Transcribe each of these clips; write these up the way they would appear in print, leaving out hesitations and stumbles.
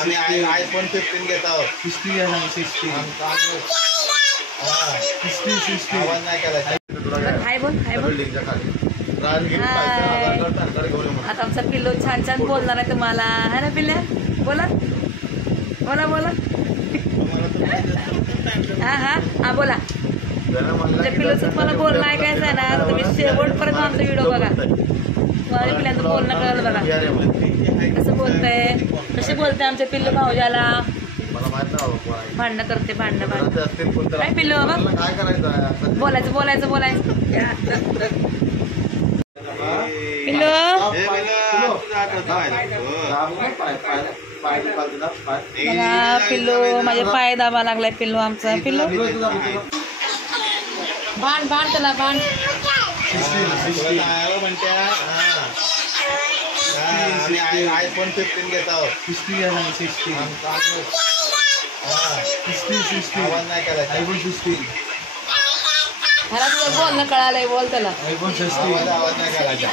आम्ही आयफोन 15 घेत आहोत. 60 घ्या ना 60. आवाज नाही करायचा. हाय बोल हाय बोल. बिल्डिंगच्या खाली आधार कार्ड घेऊन ये. आता आमचा पिल्लू छान छान बोलणार आहे तुम्हाला, है ना पिल्ल्या? बोला बोला बोला. हा हा हा बोला. त्या पिल्लूचं तुम्हाला बोलणं ऐकायचं आहे ना, तुम्ही शेवटपर्यंत आमचा व्हिडिओ बघा. तुम्हाला पिल्ल्यांचं बोलणं कळलं बघा कसं बोलतंय, कसे बोलते आमच्या पिल्लू भाऊजाला. भांडणं करते भांडणं भांडणं. काय पिल्लू बाबा काय करायचं? बोलायचं बोलायचं बोलायचं. पिल्लू बघा, पिल्लू माझे पाय दाबा लागलाय. पिल्लू आमचा पिल्लू भांड भांड त्याला भांड. आम्ही आयफोन 15 घेत आहोत. 60 घ्या ना 60. आवाज नाही करायचा. आयफोन 60. मला तुझं बोलणं कळालंय, बोल त्याला. आयफोन 60. आवाज नाही करायचा.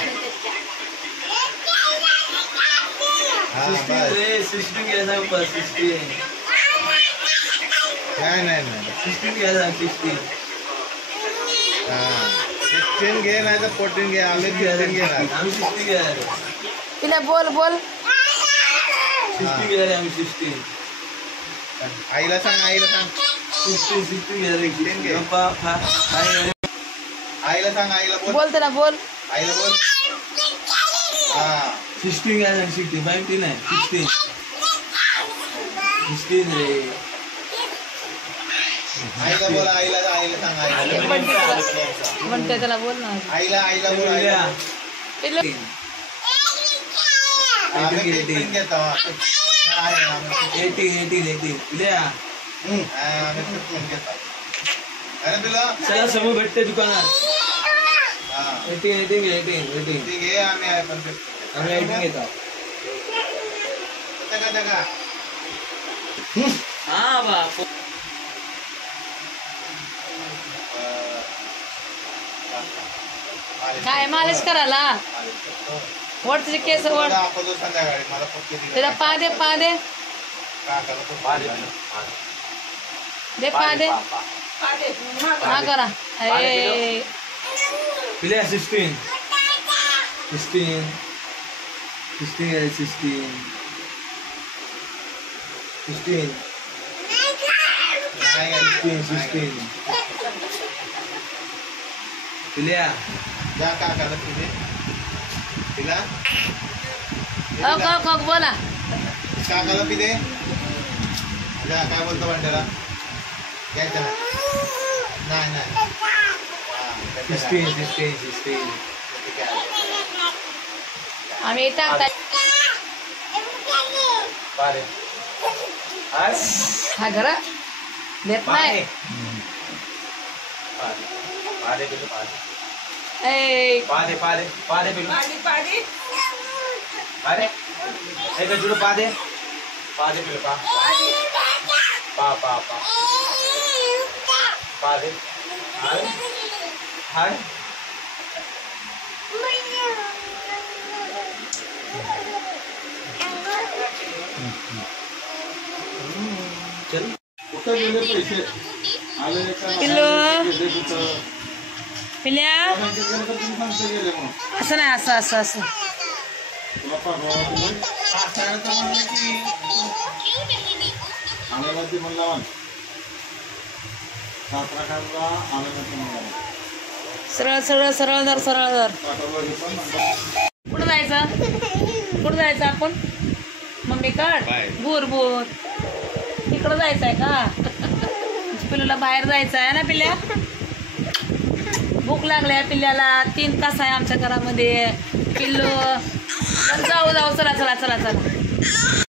60 घ्या ना 60. नाही 60 घ्या ना 60. 16 घे नाही तर 14 घे. आम्ही 15 घेणार. आम्ही 60 घ्या. तिला बोल बोल. 60 घ्या रे आम्ही 60. आईला सांग, आईला सांग. 60 घ्या रे. आईला सांग, आईला बोल. बोल त्याला बोल. आईला बोल. हा 60 घ्या ना 60. 15 नाही 16. 16 रे. आईला बोल. आईला सांग, आईला म्हणते त्याला बोल ना. आईला बोल. आईला पिल्लू 18 घेत आहोत. 18 पिल्या. अरे तुला चला समोर भेटते दुकानात. 18 घे. 18 घे. आम्ही आयफोन 15 आम्ही 18 घेतो. जगा हा बाप. काय मालिश करायला वड तुझे केस वड. संध्याकाळी मला फक्त त्याला पा दे पा दे दे पा दे हा करा. अरे पिल्या 16 16 16 16 16 पिल्या. जा काकाला तुझे तिला बोला. काकाला पिले. जा काय बोलतो भांड्याला घ्यायचं नाही. 16 आम्ही टाकता हा घरा देत नाही. ए पिल्या असं नाही असं असं असं. सरळ सरळ सरळ धर सरळ धर. कुठं जायचं आपण? मम्मी काढ बोर बोर. तिकडं जायचं आहे का? पिल्लूला बाहेर जायचं आहे ना पिल्ल्या? भूक लागल्या पिल्ल्याला. 3 तास आहे आमच्या घरामध्ये. पिल्लू जाऊ चला चला चला चला.